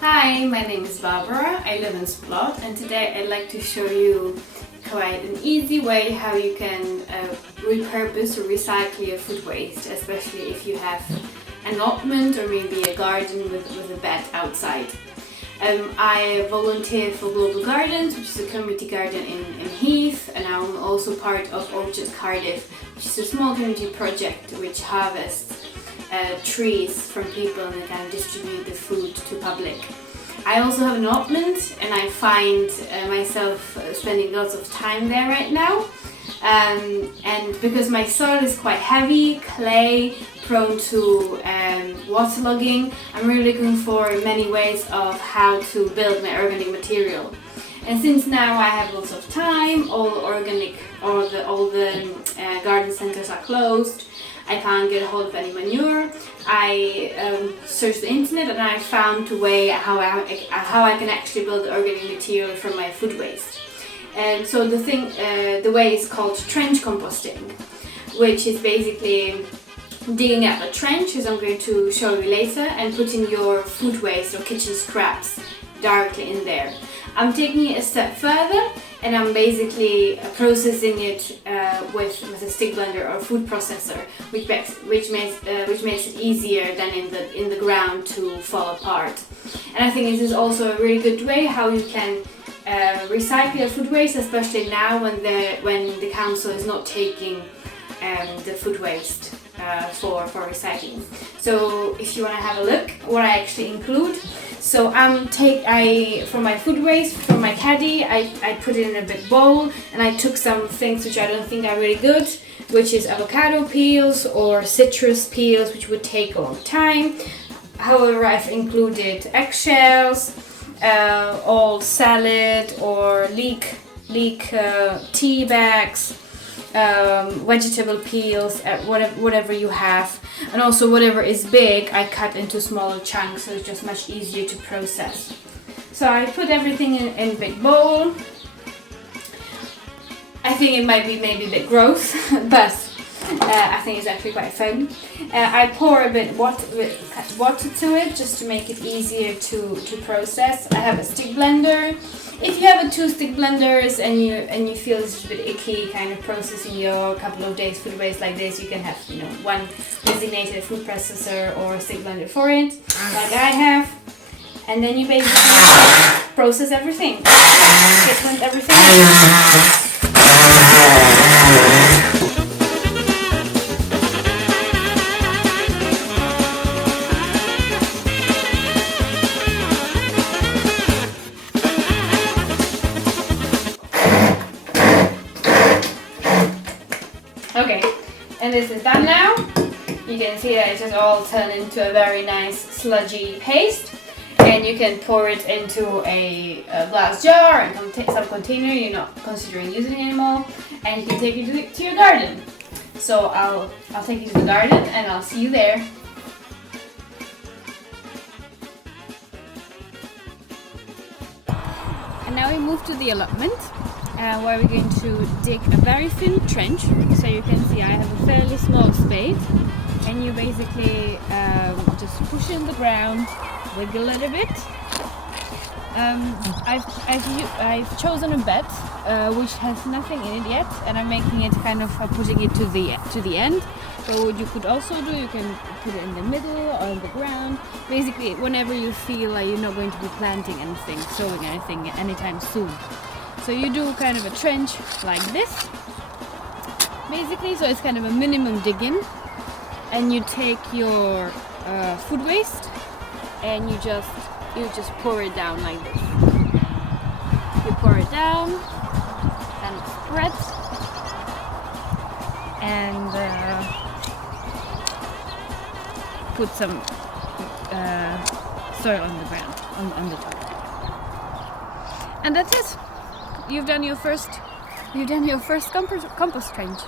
Hi, my name is Barbora. I live in Splot, and today I'd like to show you quite an easy way how you can repurpose or recycle your food waste, especially if you have an allotment or maybe a garden with a bed outside. I volunteer for Global Gardens, which is a community garden in Heath, and I'm also part of Cardiff, which is a small community project which harvests trees from people and can distribute the food to public. I also have an allotment, and I find myself spending lots of time there right now. And because my soil is quite heavy, clay, prone to waterlogging, I'm really looking for many ways of how to build my organic material. And since now I have lots of time, all the garden centers are closed, I can't get a hold of any manure. I searched the internet and I found a way how I can actually build organic material from my food waste. And so the way is called trench composting, which is basically digging up a trench, as I'm going to show you later, and putting your food waste or kitchen scraps directly in there. I'm taking it a step further, and I'm basically processing it with a stick blender or food processor, which makes it easier than in the ground to fall apart. And I think this is also a really good way how you can recycle your food waste, especially now when the council is not taking the food waste for recycling. So if you want to have a look what I actually include. So for my food waste, from my caddy, I put it in a big bowl, and I took some things which I don't think are really good, which is avocado peels or citrus peels, which would take a long time. However, I've included eggshells, all salad or leek tea bags, vegetable peels, whatever you have, and also whatever is big I cut into smaller chunks, so it's just much easier to process. So I put everything in a big bowl. I think it might be maybe a bit gross, but I think it's actually quite fun. I pour a bit water to it just to make it easier to process. I have a stick blender. If you have two stick blenders and you feel it's a bit icky kind of processing your couple of days food waste like this, you can have one designated food processor or a stick blender for it, like I have. And then you basically process everything, blend everything. Okay, and this is done now. You can see that it just all turned into a very nice sludgy paste, and you can pour it into a glass jar and some container you're not considering using anymore, and you can take it to your garden. So I'll take you to the garden and I'll see you there. And now we move to the allotment, where we're going to dig a very thin trench. So you can see I have a fairly small spade, and you basically just push in the ground, wiggle it a bit. I've chosen a bed which has nothing in it yet, and I'm making it kind of putting it to the end. So what you could also do, you can put it in the middle or on the ground. Basically, whenever you feel like you're not going to be planting anything, sowing anything anytime soon. So you do kind of a trench like this, basically. So it's kind of a minimum digging, and you take your food waste and you just pour it down like this. You pour it down, and it spreads, and put some soil on the ground, on the top, and that's it. You've done your first compost trench.